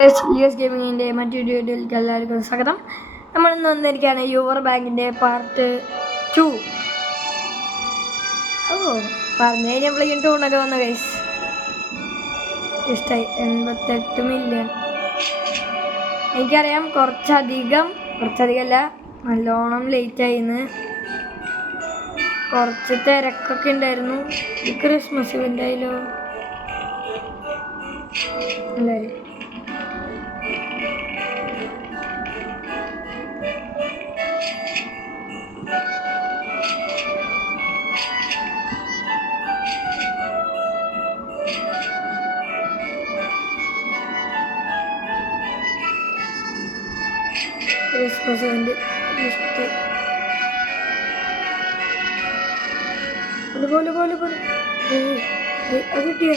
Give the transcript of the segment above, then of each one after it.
ഗെയിമിങ്ങിൻ്റെ മറ്റൊരു വീഡിയോയിലേക്ക് എല്ലാവർക്കും സ്വാഗതം. നമ്മളിന്ന് വന്നിരിക്കുകയാണ് യുവർ ബാങ്കിൻ്റെ പാർട്ട് 2. പറഞ്ഞു കഴിഞ്ഞപ്പോഴേക്കും ടൂണൊക്കെ വന്ന കേസ് ഇഷ്ടമായി. 88 മില്യൺ. എനിക്കറിയാം കുറച്ചധികമല്ല, നല്ലോണം ലേറ്റായിന്ന്. കുറച്ച് തിരക്കൊക്കെ ഉണ്ടായിരുന്നു. ഈ ക്രിസ്മസ് ഇവൻ്റ് ആയാലോ എല്ലാവരും. ക്രിസ്മസ് ഇവൻ്റ് പോലെ അത് കിട്ടിയ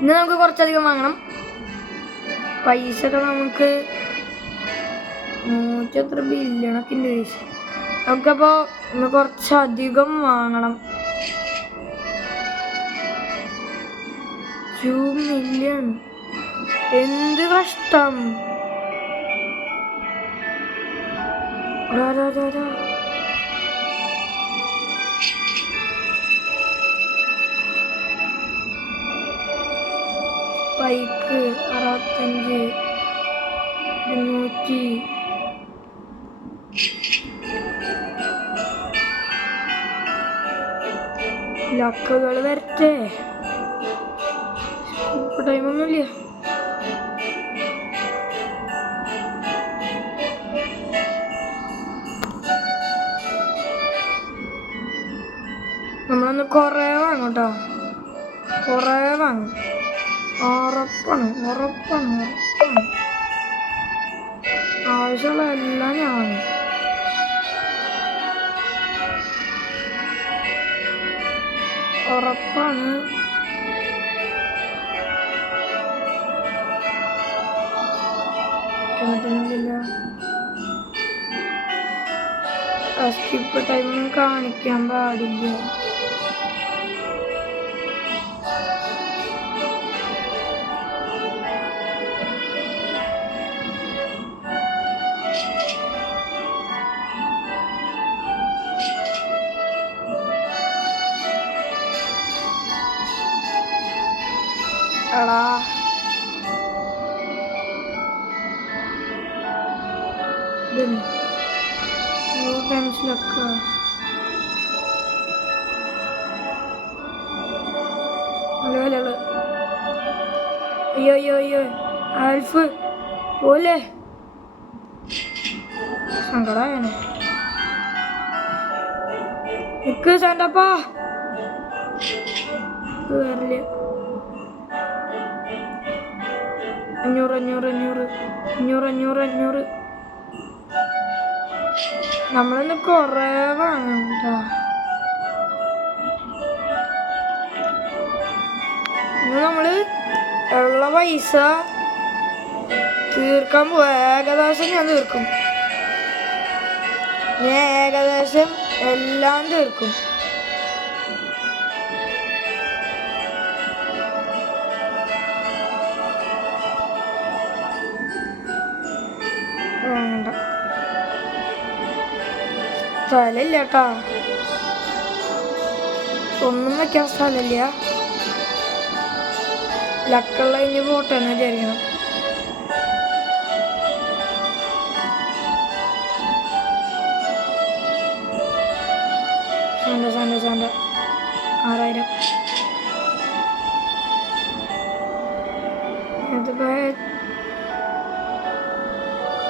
ഇന്ന് നമുക്ക് കുറച്ചധികം വാങ്ങണം. പൈസ ഒക്കെ നമുക്ക് 100 ബില്യണൊക്കെ ഉണ്ട് പൈസ. നമുക്കപ്പോൾ ഇന്ന് കുറച്ചധികം വാങ്ങണം. 2 മില്യൺ. എന്ത് കഷ്ടം. ബൈക്ക് 65, 200. ലക്കുകൾ വരട്ടെ. ടൈമൊന്നുമില്ല. നമ്മളൊന്ന് കുറേ വാങ്ങും കേട്ടോ. കുറേ വാങ്ങും. ഉറപ്പാണ്. ആവശ്യമുള്ള എല്ലാം ഞാൻ വാങ്ങും. ഉറപ്പാണ്. സ്കിപ്പ് ടൈമൊന്നും കാണിക്കാൻ പാടില്ല. എടാ അയ്യോ ആൽഫ് പോലെ സങ്കടമാണ്. നിക്ക് സാന്റപ്പാ വരില്ല. 500. നമ്മളൊന്ന് കുറേ വാങ്ങണ്ട. ഇന്ന് നമ്മള് ഉള്ള പൈസ തീർക്കാൻ പോവാ. ഏകദേശം ഞാൻ തീർക്കും. ഏകദേശം എല്ലാം തീർക്കും. വേണ്ട, സ്ഥലമില്ല കേട്ടാ. ഒന്നും വെക്കാൻ സ്ഥലമില്ല. ലക്കുള്ള കഴിഞ്ഞ് പോട്ടെ എന്ന് വിചാരിക്കണം. സാന്റ 6000. അതിപ്പോ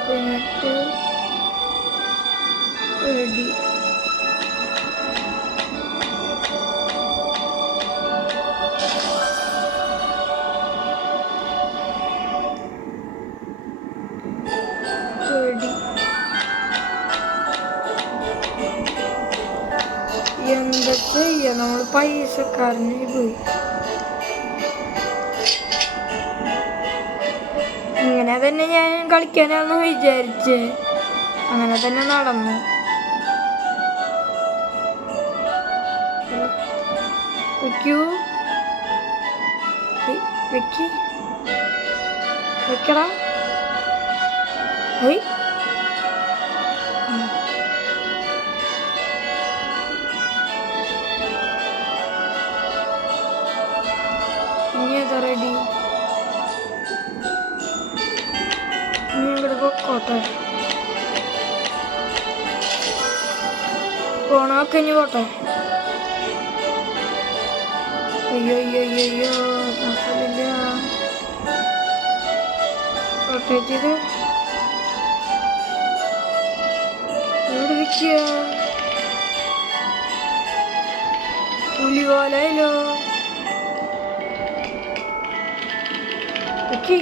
18 റെഡി. എന്താ ചെയ്യാ, നമ്മൾ പൈസക്കാരനായി പോയി. ഇങ്ങനെ തന്നെ ഞാൻ കളിക്കാനാന്ന് വിചാരിച്ച് അങ്ങനെ തന്നെ നടന്നു. വെക്കടാ. ഇനി ഏതാ റെഡി? ഇനി ഇങ്ങോട്ട് പൊക്കോട്ടെ. പോണൊക്കെ ഇനി പോട്ടെ. അയ്യോ അയ്യോ അയ്യോ അയ്യോ സ്ഥലമില്ല. റൊട്ടേറ്റ് ചെയ്ത് എവിടെ വെക്കുക? പുലി പോലെയല്ലോ. വെക്കി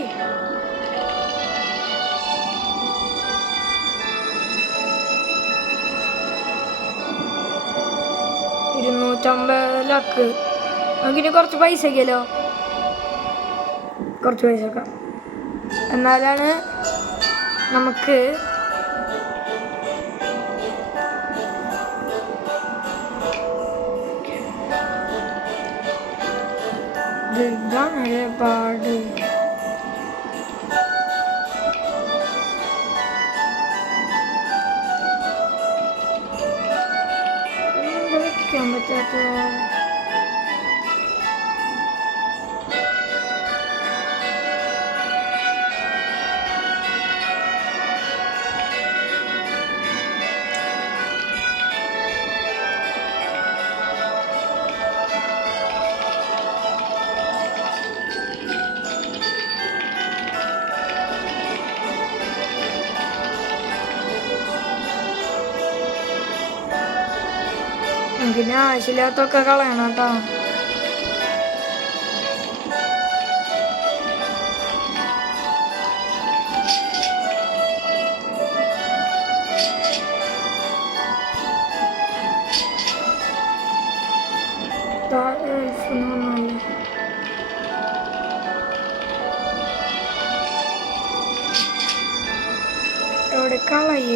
250 നമുക്കിനി കുറച്ച് പൈസ ഒക്കെയല്ലോ. കുറച്ച് പൈസ ഒക്കെ എന്നാലാണ് നമുക്ക് ഇതാണ് പാട്. എന്താ വെക്കാൻ പറ്റാത്ത? പിന്നെ ആവശ്യമില്ലാത്തൊക്കെ കളയണം കേട്ടോ. എവിടെ കളയ?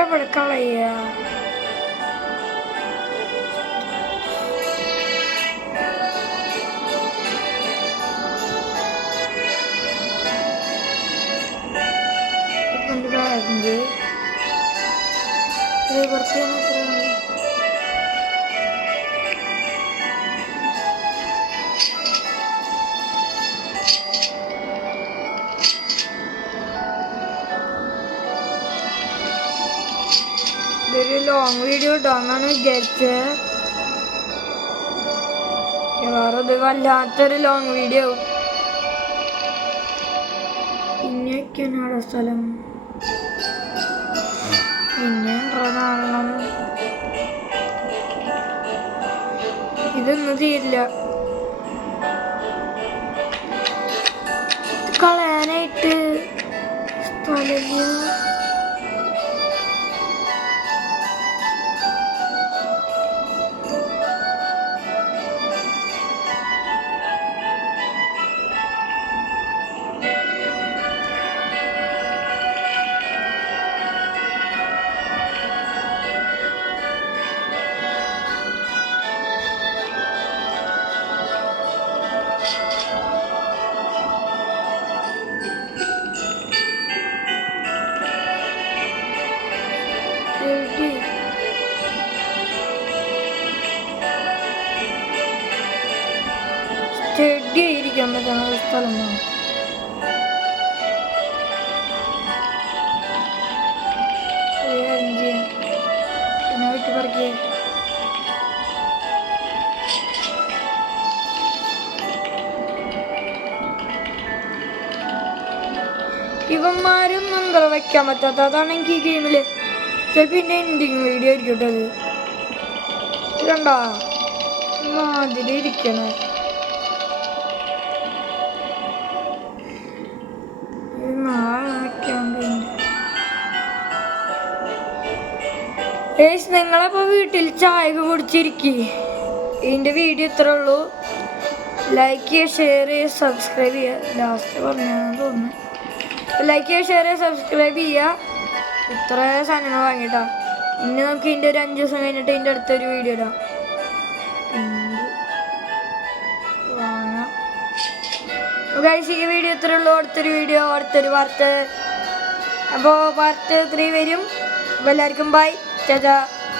എവിടെ കളയ? ബാഗ് വൃത്തിയാണ്. ഇതൊരു ലോങ് വീഡിയോ ഇടാന്നാണ് വിചാരിച്ചത്. വേറെ ഇത് വല്ലാത്തൊരു ലോങ് വീഡിയോ. പിന്നെയൊക്കെയാണ് അവിടെ സ്ഥലം. പിന്നെ നാളണം. ഇതൊന്നും തീരില്ല. കളയാനായിട്ട് സ്ഥലമില്ല. കളിക്കണ ഒരു സ്ഥലം വേണം. പിന്നെ വിട്ട് പറക്കേ ഇവന്മാരും നമ്പർ വയ്ക്കാൻ പറ്റാത്ത അതാണ് എനിക്ക് ഈ ഗെയിമിൽ ചിലപ്പോൾ എൻ്റെ എൻഡിങ് വീഡിയോ ആയിരിക്കട്ടെ അത് കണ്ടാ മാതിരി ഇരിക്കണേ. നിങ്ങളപ്പോൾ വീട്ടിൽ ചായ കുടിച്ചിരിക്കുക. ഇതിൻ്റെ വീഡിയോ ഇത്രേ ഉള്ളൂ. ലൈക്ക് ചെയ്യുക, ഷെയർ ചെയ്യുക, സബ്സ്ക്രൈബ് ചെയ്യുക. ലാസ്റ്റ് പറഞ്ഞാണെന്ന് തോന്നുന്നു. ലൈക്ക് ചെയ്യുക, ഷെയർ ചെയ്യുക, സബ്സ്ക്രൈബ് ചെയ്യുക. ഇത്ര സാധനങ്ങൾ വാങ്ങിയിട്ടാ. ഇനി നമുക്ക് ഇതിൻ്റെ ഒരു 5 ദിവസം കഴിഞ്ഞിട്ട് ഇതിൻ്റെ അടുത്തൊരു വീഡിയോ ഇടാം. വാങ്ങാം. ഗൈസ്, ഈ വീഡിയോ ഇത്രേ ഉള്ളൂ. അടുത്തൊരു വീഡിയോ, അടുത്തൊരു പാർട്ട്. അപ്പോൾ പാർട്ട് 3 വരും. അപ്പോൾ എല്ലാവർക്കും ബൈ, ചാച്ചാ.